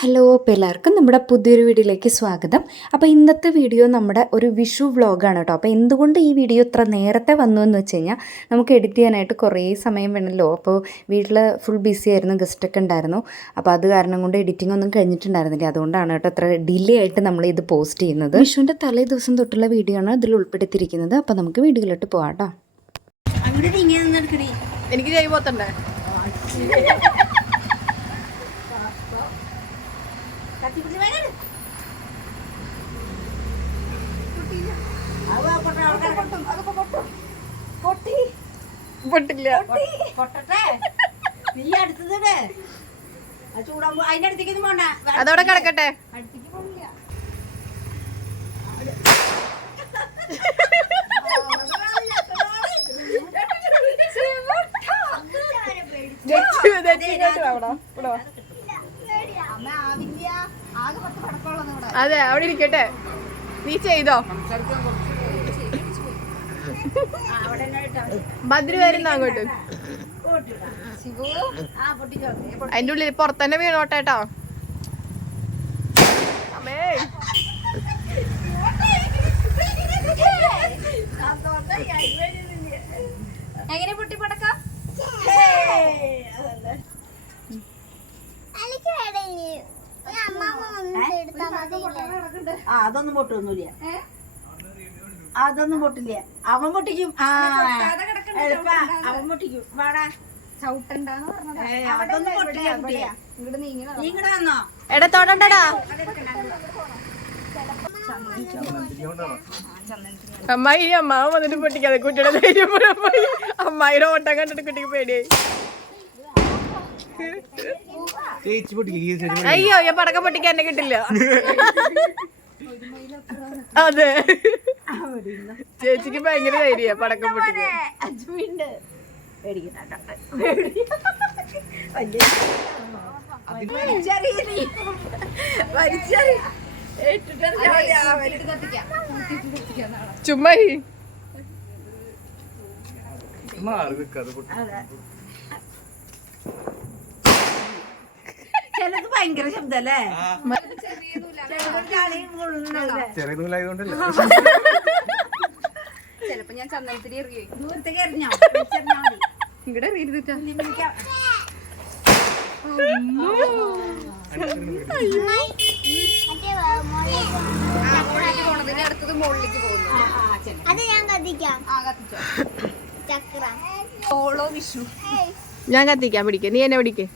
Hello അപ്പോൾ എല്ലാവർക്കും നമ്മുടെ പുതിയൊരു വീഡിയോയിലേക്ക് സ്വാഗതം. അപ്പോൾ ഇന്നത്തെ വീഡിയോ നമ്മുടെ ഒരു വിഷു വ്ളോഗാണ് കേട്ടോ. അപ്പോൾ എന്തുകൊണ്ട് ഈ വീഡിയോ ഇത്ര നേരത്തെ വന്നു എന്ന് വെച്ച് കഴിഞ്ഞാൽ നമുക്ക് എഡിറ്റ് ചെയ്യാനായിട്ട് കുറേ സമയം വേണമല്ലോ. അപ്പോൾ വീട്ടിൽ ഫുൾ ബിസി ആയിരുന്നു ഗസ്റ്റ് ഒക്കെ ഉണ്ടായിരുന്നു. അപ്പോൾ അത് കാരണം കൊണ്ട് എഡിറ്റിംഗ് ഒന്നും കഴിഞ്ഞിട്ടുണ്ടായിരുന്നില്ല. അതുകൊണ്ടാണ് കേട്ടോ അത്ര ഡിലേ ആയിട്ട് നമ്മൾ ഇത് പോസ്റ്റ് ചെയ്യുന്നത്. വിഷുവിന്റെ തലേ ദിവസം തൊട്ടുള്ള വീഡിയോ ആണ് ഇതിൽ ഉൾപ്പെടുത്തിയിരിക്കുന്നത്. അപ്പോൾ നമുക്ക് വീഡിയോയിലോട്ട് പോകാം കേട്ടോ. അവിടെ ഇങ്ങനെ നിന്നെടുക്കടി. എനിക്ക് ജൈവത്തണ്ടേ കത്തിപ്പിടിച്ച് വേഗം അത് പൊട്ട ആൾക്കാരെ പൊട്ടും അതൊക്കെ പൊട്ടും പൊട്ടി പൊട്ടില്ല. നീ അടുത്തത് അതിന്റെ അടുത്തേക്ക് പോണ്ട. അതവിടെ കിടക്കട്ടെ. അടുത്തേക്ക് അതെ അവിടെ ഇരിക്കട്ടെ. നീ ചെയ്തോ അവിടെ ഭദ്ര വരുന്ന അങ്ങോട്ട്. അതിന്റെ ഉള്ളിൽ പുറത്തന്നെ വീണോട്ടേട്ടോ അമ്മേ. എങ്ങനെ പൊട്ടി പടക്കാം? അതൊന്നും പൊട്ടൊന്നുമില്ല അതൊന്നും പൊട്ടില്ല. അവൻ പൊട്ടിക്കും. ആ. എളുപ്പാ, അവൻ പൊട്ടിക്കും. വാടാ. അതൊന്നും പൊട്ടില്ല കുട്ടിയെ. നീ ഇങ്ങട് വന്നോ? എടാ തൊടണ്ടടാ. അമ്മായി അമ്മാവ് വന്നിട്ട് പൊട്ടിക്കാതെ കുട്ടിയുടെ ധൈര്യം അമ്മായി. അമ്മായിയുടെ ഓട്ടം കണ്ടിട്ട് കുട്ടിക്ക് പേടിയായി. അയ്യോ ഞാൻ പടക്കം പൊട്ടിക്കാൻ എന്നെ കിട്ടില്ല. അതെ. ചേച്ചിക്ക് ഭയങ്കര ധൈര്യ പടക്കം പൊട്ടിക്കാൻ. ചുമ്മാ ഭയങ്കര ശബ്ദല്ലേ? ചെറിയ നൂലായതുകൊണ്ടല്ലേ? ചിലപ്പോ ഞാൻ ചന്ദനത്തിരി എറിയേ? ദൂരത്തേക്ക് എറിഞ്ഞോ. ഇവിടെ എറിയരുതിട്ടാ. അടുത്തത് മുകളിലേക്ക് പോകുന്നു അത് ഞാൻ കത്തിക്കാം ചക്ര ഓളോ വിഷു. ഞാൻ കത്തിക്കാൻ പിടിക്കേ. നീ എന്നെ പിടിക്ക്.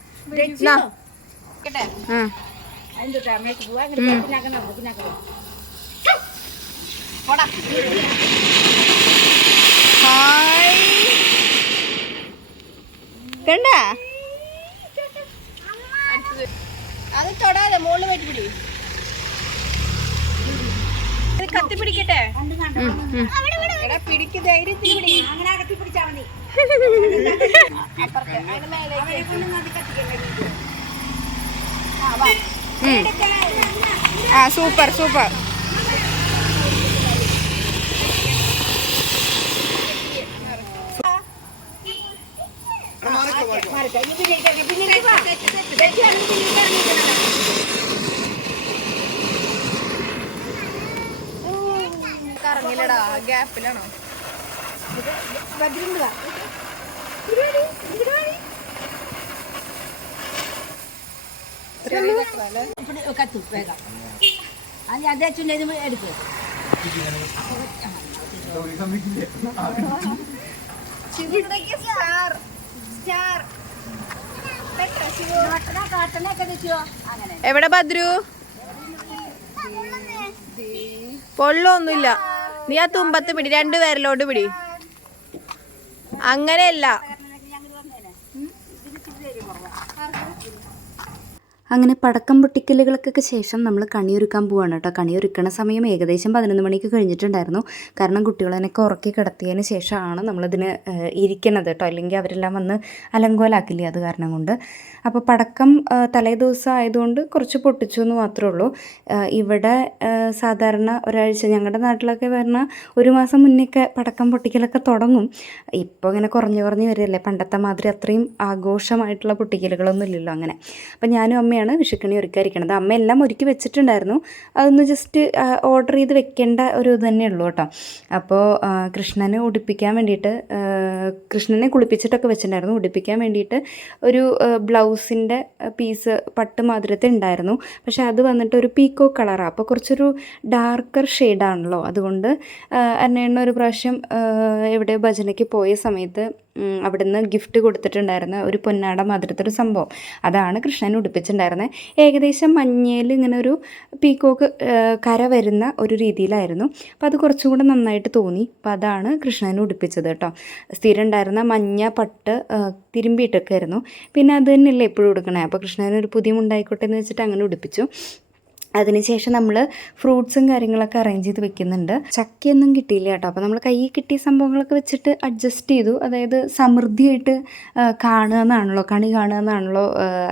കണ്ട? അത് തൊടാതെ മുകളിൽ പോയിട്ട് പിടി. കത്തി പിടിക്കട്ടെ? പിടിക്ക് ധൈര്യത്തിൽ പിടി. അങ്ങനെ അകത്തി പിടിച്ചാ മതി. അപ്പുറത്ത് അതിന് മേലേക്ക്. കത്തിക്കണ്ടേ? ആ സൂപ്പർ സൂപ്പർ മാറിക്ക. ഇനി പിന്നിലേക്ക് ഇറങ്ങ്, പിന്നിലേക്ക് വാ. രക്ഷി ഇറങ്ങി, പിന്നിലേക്ക് ഇറങ്ങിക്കണം. കറങ്ങില്ലടാ ഗ്യാപ്പിലാണോ ഭദ്രണ്ട് വാ. ഇവിടെ കത്തു വേഗം. അല്ല ഇത് എവിടെ ഭദ്രു? പൊള്ളൊന്നുമില്ല. നീ ആ തുമ്പത്ത് പിടി രണ്ടുപേരിലോട്ട് പിടി. അങ്ങനെയല്ല. അങ്ങനെ പടക്കം പൊട്ടിക്കലുകൾക്കൊക്കെ ശേഷം നമ്മൾ കണിയൊരുക്കാൻ പോവാണ് കേട്ടോ. കണിയൊരുക്കണ സമയം ഏകദേശം പതിനൊന്ന് മണിക്ക് കഴിഞ്ഞിട്ടുണ്ടായിരുന്നു. കാരണം കുട്ടികളെനൊക്കെ ഉറക്കി കിടത്തിയതിന് ശേഷമാണ് നമ്മളിതിന് ഇരിക്കണത് കേട്ടോ. അല്ലെങ്കിൽ അവരെല്ലാം വന്ന് അലങ്കോലാക്കില്ലേ അത് കാരണം കൊണ്ട്. അപ്പോൾ പടക്കം തലേ ദിവസം ആയതുകൊണ്ട് കുറച്ച് പൊട്ടിച്ചു എന്ന് മാത്രമേ ഉള്ളൂ. ഇവിടെ സാധാരണ ഒരാഴ്ച ഞങ്ങളുടെ നാട്ടിലൊക്കെ പറഞ്ഞാൽ ഒരു മാസം മുന്നേക്കെ പടക്കം പൊട്ടിക്കലൊക്കെ തുടങ്ങും. ഇപ്പോൾ ഇങ്ങനെ കുറഞ്ഞു കുറഞ്ഞ് വരികയല്ലേ. പണ്ടത്തെ മാതിരി അത്രയും ആഘോഷമായിട്ടുള്ള പൊട്ടിക്കലുകളൊന്നും ഇല്ലല്ലോ അങ്ങനെ. അപ്പോൾ ഞാനും അമ്മയും അമ്മയാണ് വിഷുക്കണി ഒരുക്കാതിരിക്കണത് അമ്മ എല്ലാം ഒരുക്കി വെച്ചിട്ടുണ്ടായിരുന്നു. അതൊന്ന് ജസ്റ്റ് ഓർഡർ ചെയ്ത് വെക്കേണ്ട ഒരു ഇത് തന്നെ ഉള്ളൂ കേട്ടോ. അപ്പോൾ കൃഷ്ണനെ ഉടുപ്പിക്കാൻ വേണ്ടിയിട്ട് കൃഷ്ണനെ കുളിപ്പിച്ചിട്ടൊക്കെ വെച്ചിട്ടുണ്ടായിരുന്നു. ഉടുപ്പിക്കാൻ വേണ്ടിയിട്ട് ഒരു ബ്ലൗസിന്റെ പീസ് പട്ട് മാതിരത്തെ ഉണ്ടായിരുന്നു. പക്ഷേ അത് വന്നിട്ട് ഒരു പീക്കോ കളറാണ് അപ്പോൾ കുറച്ചൊരു ഡാർക്കർ ഷെയ്ഡാണല്ലോ. അതുകൊണ്ട് എന്നെ ഒരു പ്രാവശ്യം എവിടെ ഭജനയ്ക്ക് പോയ സമയത്ത് അവിടുന്ന് ഗിഫ്റ്റ് കൊടുത്തിട്ടുണ്ടായിരുന്ന ഒരു പൊന്നാട മാതിരത്തെ ഒരു സംഭവം. അതാണ് കൃഷ്ണൻ ഉടുപ്പിച്ചിട്ടുണ്ടായിരുന്നത് ഏകദേശം മഞ്ഞയിൽ ഇങ്ങനെ ഒരു പീക്കോക്ക് കര വരുന്ന ഒരു രീതിയിലായിരുന്നു. അപ്പോൾ അത് കുറച്ചും കൂടെ നന്നായിട്ട് തോന്നി. അപ്പോൾ അതാണ് കൃഷ്ണൻ ഉടുപ്പിച്ചത് കേട്ടോ. സ്ഥിരം ഉണ്ടായിരുന്ന മഞ്ഞ പട്ട് തിരുമ്പിയിട്ടൊക്കെ ആയിരുന്നു പിന്നെ അത് തന്നെയല്ലേ എപ്പോഴും ഉടുക്കണേ? അപ്പോൾ കൃഷ്ണൻ ഒരു പുതിയ മുണ്ടായിക്കോട്ടെ എന്ന് വെച്ചിട്ട് അങ്ങനെ ഉടുപ്പിച്ചു. അതിനുശേഷം നമ്മൾ ഫ്രൂട്ട്സും കാര്യങ്ങളൊക്കെ അറേഞ്ച് ചെയ്ത് വെക്കുന്നുണ്ട്. ചക്കയൊന്നും കിട്ടിയില്ല കേട്ടോ. അപ്പോൾ നമ്മൾ കയ്യിൽ കിട്ടിയ സംഭവങ്ങളൊക്കെ വെച്ചിട്ട് അഡ്ജസ്റ്റ് ചെയ്തു. അതായത് സമൃദ്ധിയായിട്ട് കാണുക എന്നാണല്ലോ കണി കാണുക എന്നാണല്ലോ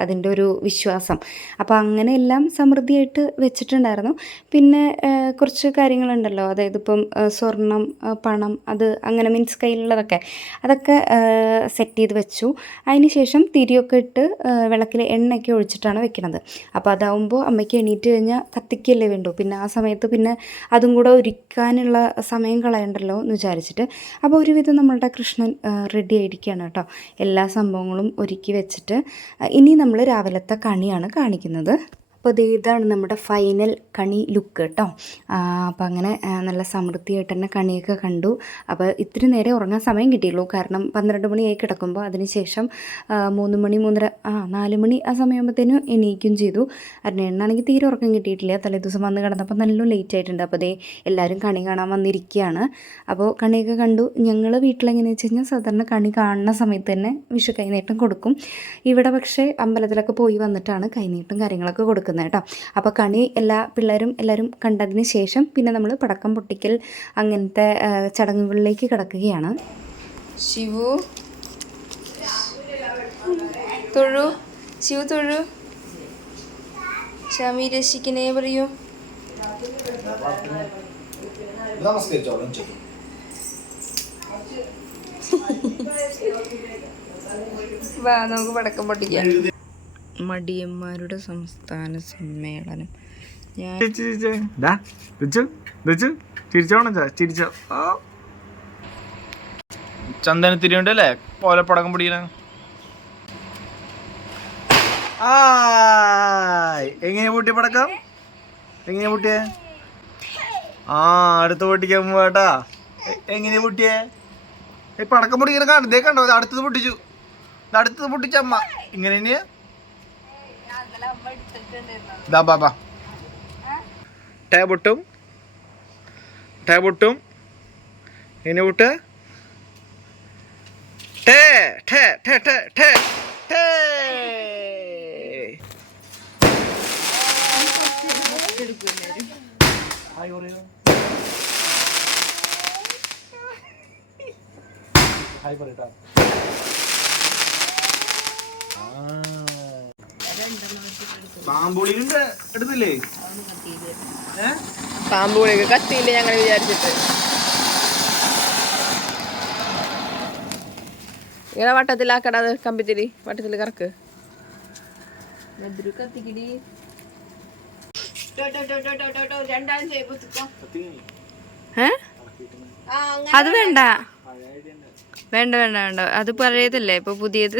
അതിന്റെ ഒരു വിശ്വാസം. അപ്പോൾ അങ്ങനെ എല്ലാം സമൃദ്ധിയായിട്ട് വെച്ചിട്ടുണ്ടായിരുന്നു. പിന്നെ കുറച്ച് കാര്യങ്ങളുണ്ടല്ലോ. അതായത് ഇപ്പം സ്വർണം പണം അത് അങ്ങനെ മീൻസ് കയ്യിലുള്ളതൊക്കെ. അതൊക്കെ സെറ്റ് ചെയ്ത് വെച്ചു. അതിന് ശേഷം തിരിയൊക്കെ ഇട്ട് വിളക്കിൽ എണ്ണയൊക്കെ ഒഴിച്ചിട്ടാണ് വെക്കുന്നത് അപ്പോൾ അതാവുമ്പോൾ അമ്മയ്ക്ക് എണീറ്റ് കഴിഞ്ഞാൽ കത്തിക്കല്ലേ വേണ്ടു. പിന്നെ ആ സമയത്ത് പിന്നെ അതും കൂടെ ഒരുക്കാനുള്ള സമയം കളയണ്ടല്ലോ എന്ന് വിചാരിച്ചിട്ട്. അപ്പോൾ ഒരുവിധം നമ്മളുടെ കൃഷ്ണൻ റെഡി ആയിരിക്കുകയാണ് കേട്ടോ. എല്ലാ സംഭവങ്ങളും ഒരുക്കി വെച്ചിട്ട് ഇനി നമ്മൾ രാവിലത്തെ കണിയാണ് കാണിക്കുന്നത്. അപ്പോൾ ഇത് ഇതാണ് നമ്മുടെ ഫൈനൽ കണി ലുക്ക് കേട്ടോ. അപ്പോൾ അങ്ങനെ നല്ല സമൃദ്ധിയായിട്ട് തന്നെ കണിയൊക്കെ കണ്ടു. അപ്പോൾ ഇത്തിരി നേരെ ഉറങ്ങാൻ സമയം കിട്ടിയുള്ളൂ. കാരണം പന്ത്രണ്ട് മണിയായി കിടക്കുമ്പോൾ അതിനുശേഷം മൂന്ന് മണി മൂന്നര ആ നാല് മണി ആ സമയമാകുമ്പോഴത്തേനും എണീക്കും ചെയ്തു. അരണയാണെങ്കിൽ തീരെ ഉറക്കം കിട്ടിയിട്ടില്ല. ദിവസം വന്ന് കിടന്നപ്പോൾ നല്ല ലേറ്റ് ആയിട്ടുണ്ട്. അപ്പോൾ അതേ എല്ലാവരും കണി കാണാൻ വന്നിരിക്കുകയാണ് അപ്പോൾ കണിയൊക്കെ കണ്ടു. ഞങ്ങൾ വീട്ടിലെങ്ങനെയാണെന്ന് വെച്ച് കഴിഞ്ഞാൽ സാധാരണ കണി കാണുന്ന സമയത്ത് തന്നെ വിഷു കൈനീട്ടം കൊടുക്കും. ഇവിടെ പക്ഷേ അമ്പലത്തിലൊക്കെ പോയി വന്നിട്ടാണ് കൈനീട്ടം കാര്യങ്ങളൊക്കെ കൊടുക്കുന്നത്. കേട്ടോ. അപ്പോൾ കണി എല്ലാ പിള്ളേരും എല്ലാവരും കണ്ടതിന് ശേഷം പിന്നെ നമ്മൾ പടക്കം പൊട്ടിക്കൽ അങ്ങനത്തെ ചടങ്ങുകളിലേക്ക് കിടക്കുകയാണ്. ശിവു. തൊഴു. ശിവു തൊഴു. ഷമി രക്ഷിക്കണേ പറയൂ. വാ നമുക്ക് പടക്കം പൊട്ടിക്കാം. മടിയന്മാരുടെ സംസ്ഥാന സമ്മേളനം. ഞാൻ ചിരിച്ചോ ചന്ദനത്തിരി ഉണ്ടല്ലേ പോലെ പടക്കം പിടിക്കണ. എങ്ങനെ പൊട്ടിയ പടക്കം? എങ്ങനെ പൊട്ടിയേ? ആ അടുത്ത പൊട്ടിക്കാൻ പോവാട്ടാ എങ്ങനെ പൊട്ടിയേ? ഈ പടക്കം പൊടിക്കണ കാണും കണ്ടോ അടുത്തത് പൊട്ടിച്ചു. അടുത്തത് പൊട്ടിച്ചമ്മ. ഇങ്ങനെ തന്നെയാ? ദാ ബാ ബാ. ടേ പൊട്ടും ടേ പൊട്ടും ഇനി വിട്ട്. ടേ ടേ ടേ ടേ ടേ ടേ. ഹായ് പറയട്ടാ പാമ്പുളിയുണ്ട് എടുത്തില്ലേ കത്തിയില്ല ഞങ്ങൾ വിചാരിച്ചിട്ട്. ഇങ്ങനെ വട്ടത്തിലാക്കടാ അത് കമ്പിത്തിരി. വട്ടത്തിൽ കറക്ക്. അത് വേണ്ട. വേണ്ട. വേണ്ട വേണ്ട അത് പറയത്തില്ലേ ഇപ്പൊ പുതിയത്.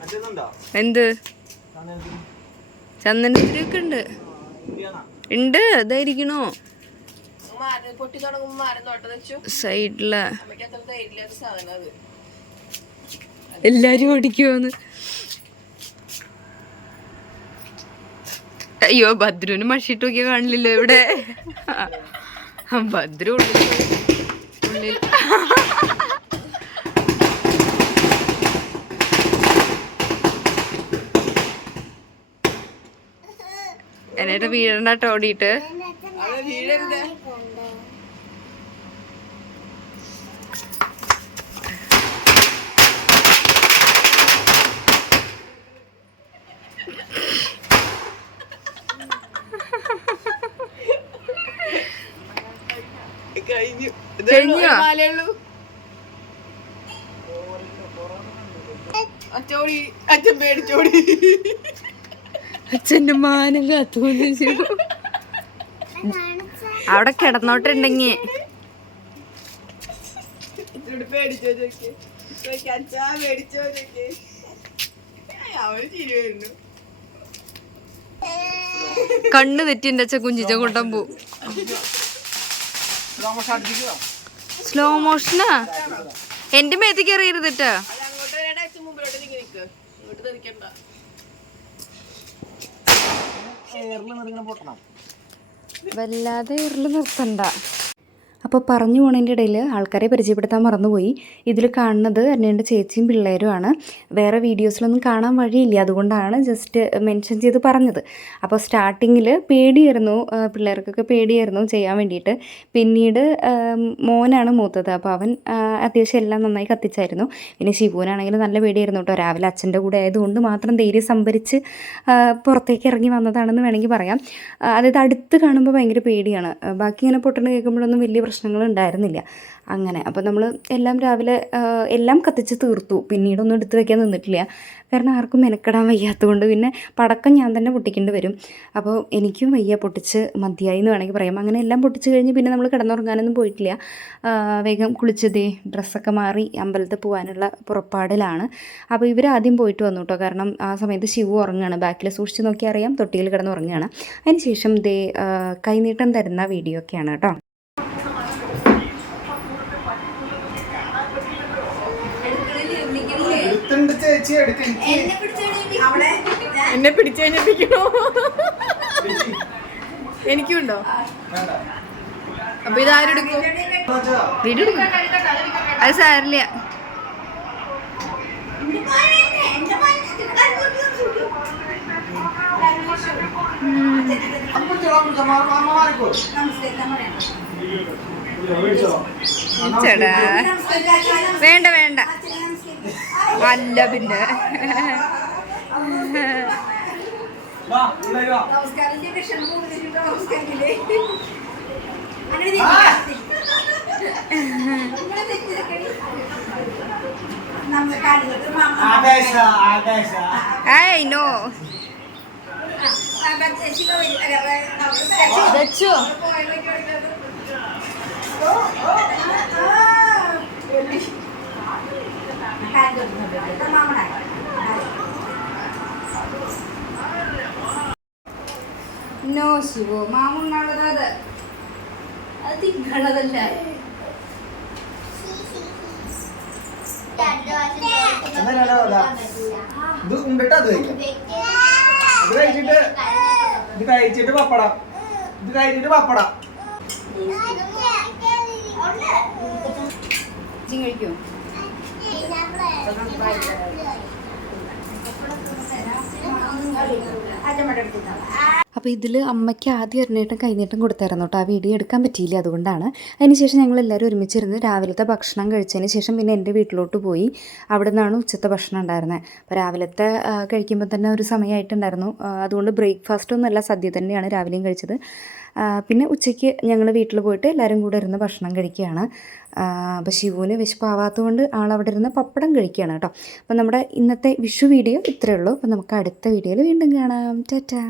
മറ്റേതുണ്ടോ? എന്ത്? ചന്ദനത്തിരിയൊക്കെ ഉണ്ട് ഉണ്ട് ഇതായിരിക്കണോ വെച്ചു. സൈഡിൽ. എല്ലാരും ഓടിക്കുവോന്ന്. അയ്യോ ഭദ്രുവിന് മഷിട്ട് നോക്കിയാ കാണില്ലല്ലോ ഇവിടെ. ആ, ഭദ്രു ഉള്ളിൽ. ഉള്ളിൽ. ഞാനായിട്ട് വീഴണ്ടട്ടോ ഓടിയിട്ട്. കഴിഞ്ഞു. അച്ചോടി അച്ഛൻ പേടിച്ചോടി. അച്ഛന്റെ മാനം കാത്തു അവിടെ കിടന്നോട്ടുണ്ടെങ്കി. കണ്ണു തെറ്റി എന്റെ അച്ഛൻ കുഞ്ചിച്ച കൂട്ടം പോ. സ്ലോ മോഷനാ എന്റെ മേത്തേക്ക് അത് അങ്ങോട്ട് മുമ്പിലോട്ട് ഇങ്ങോട്ട് തെറിക്കണ്ട. വല്ലാതെ ഉരുൾ നിർത്തണ്ട. അപ്പോൾ പറഞ്ഞു പോണതിന്റെ ഇടയിൽ ആൾക്കാരെ പരിചയപ്പെടുത്താൻ മറന്നുപോയി. ഇതിൽ കാണുന്നത് എന്റെ ചേച്ചിയും പിള്ളേരുമാണ്. വേറെ വീഡിയോസിലൊന്നും കാണാൻ വഴിയില്ല. അതുകൊണ്ടാണ് ജസ്റ്റ് മെൻഷൻ ചെയ്ത് പറഞ്ഞത്. അപ്പോൾ സ്റ്റാർട്ടിങ്ങിൽ പേടിയായിരുന്നു. പിള്ളേർക്കൊക്കെ പേടിയായിരുന്നു ചെയ്യാൻ വേണ്ടിയിട്ട്. പിന്നീട് മോനാണ് മൂത്തത്. അപ്പോൾ അവൻ അത്യാവശ്യം എല്ലാം നന്നായി കത്തിച്ചായിരുന്നു. പിന്നെ ശിവുവിനാണെങ്കിൽ നല്ല പേടിയായിരുന്നു കേട്ടോ. രാവിലെ അച്ഛന്റെ കൂടെ ആയതുകൊണ്ട് മാത്രം ധൈര്യം സംഭരിച്ച് പുറത്തേക്ക് ഇറങ്ങി വന്നതാണെന്ന് വേണമെങ്കിൽ പറയാം. അതായത് അടുത്ത് കാണുമ്പോൾ ഭയങ്കര പേടിയാണ്. ബാക്കി ഇങ്ങനെ പൊട്ടണ കേൾക്കുമ്പോഴൊന്നും വലിയ പ്രശ്നങ്ങൾ ഉണ്ടായിരുന്നില്ല അങ്ങനെ. അപ്പോൾ നമ്മൾ എല്ലാം രാവിലെ എല്ലാം കത്തിച്ച് തീർത്തു. പിന്നീടൊന്നും എടുത്ത് വെക്കാൻ നിന്നിട്ടില്ല. കാരണം ആർക്കും മെനക്കെടാൻ വയ്യാത്തതുകൊണ്ട് പിന്നെ പടക്കം ഞാൻ തന്നെ പൊട്ടിക്കേണ്ടി വരും. അപ്പോൾ എനിക്കും വയ്യ പൊട്ടിച്ച് മതിയായി എന്ന് വേണമെങ്കിൽ പറയാം. അങ്ങനെ എല്ലാം പൊട്ടിച്ച് കഴിഞ്ഞ് പിന്നെ നമ്മൾ കിടന്നുറങ്ങാനൊന്നും പോയിട്ടില്ല. വേഗം കുളിച്ചതേ ഡ്രസ്സൊക്കെ മാറി അമ്പലത്തിൽ പോകാനുള്ള പുറപ്പാടിലാണ്. അപ്പോൾ ഇവർ ആദ്യം പോയിട്ട് വന്നു കേട്ടോ കാരണം ആ സമയത്ത് ശിവു ഉറങ്ങുകയാണ് ബാക്കിൽ സൂക്ഷിച്ച് നോക്കിയാൽ അറിയാം തൊട്ടിയിൽ കിടന്ന് ഉറങ്ങുകയാണ്. അതിനുശേഷം ദേ കൈനീട്ടം തരുന്ന വീഡിയോ ഒക്കെയാണ് കേട്ടോ ചേച്ചി എന്നെ പിടിച്ചു കഴിഞ്ഞിപ്പിക്കണോ എനിക്കുണ്ടോ? അപ്പൊ ഇതാരെടുക്കും വീഡിയോ എടുക്കും. അത് സാരില്ല ചേടാ വേണ്ട വേണ്ട. അല്ല പിന്നെ. നമസ്കാരം നോ ക്ഷമ കൊടുത്തിട്ട് നമസ്കാരമില്ലേ? ഓ തെറ്റില്ല. നമ്മൾ കാണിക്കുന്നത് മാമ ഏയ് നോ ശിവ വരും. അല്ല, നമ്മൾ ദച്ചു നോ ശിവു മാമുണ്ണുള്ളത് അത്. അത് തിങ്ങളതല്ല ഇത് ഉണ്ടിട്ട് അത് കഴിക്കാം. ഇത് കഴിച്ചിട്ട് ഇത് കഴിച്ചിട്ട് പപ്പടം. ഇത് കഴിച്ചിട്ട് പപ്പടം. കഴിക്കോ? ಆಚೆ ಮಾಡಿರ್ತಿದ್ದಲ್ಲ അപ്പോൾ ഇതിൽ അമ്മയ്ക്ക് ആദ്യം എറിഞ്ഞേട്ടും കൈനീട്ടം കൊടുത്തായിരുന്നു കേട്ടോ. ആ വീഡിയോ എടുക്കാൻ പറ്റിയില്ല അതുകൊണ്ടാണ്. അതിനുശേഷം ഞങ്ങൾ എല്ലാവരും ഒരുമിച്ചിരുന്ന് രാവിലത്തെ ഭക്ഷണം കഴിച്ചതിന് ശേഷം പിന്നെ എന്റെ വീട്ടിലോട്ട് പോയി. അവിടെ നിന്നാണ് ഉച്ചത്തെ ഭക്ഷണം ഉണ്ടായിരുന്നത് അപ്പോൾ രാവിലത്തെ കഴിക്കുമ്പോൾ തന്നെ ഒരു സമയമായിട്ടുണ്ടായിരുന്നു അതുകൊണ്ട് ബ്രേക്ക്ഫാസ്റ്റ് ഒന്നുമല്ല സദ്യ തന്നെയാണ് രാവിലെയും കഴിച്ചത്. പിന്നെ ഉച്ചയ്ക്ക് ഞങ്ങൾ വീട്ടിൽ പോയിട്ട് എല്ലാവരും കൂടെ ഇരുന്ന് ഭക്ഷണം കഴിക്കുകയാണ്. അപ്പോൾ ശിവുവിന് വിശപ്പാവാത്തതുകൊണ്ട് ആളവിടെ ഇരുന്ന് പപ്പടം കഴിക്കുകയാണ് കേട്ടോ. അപ്പോൾ നമ്മുടെ ഇന്നത്തെ വിഷു വീഡിയോ ഇത്രയേ ഉള്ളൂ. അപ്പോൾ നമുക്ക് അടുത്ത വീഡിയോയിൽ വീണ്ടും കാണാം. ടാറ്റാ.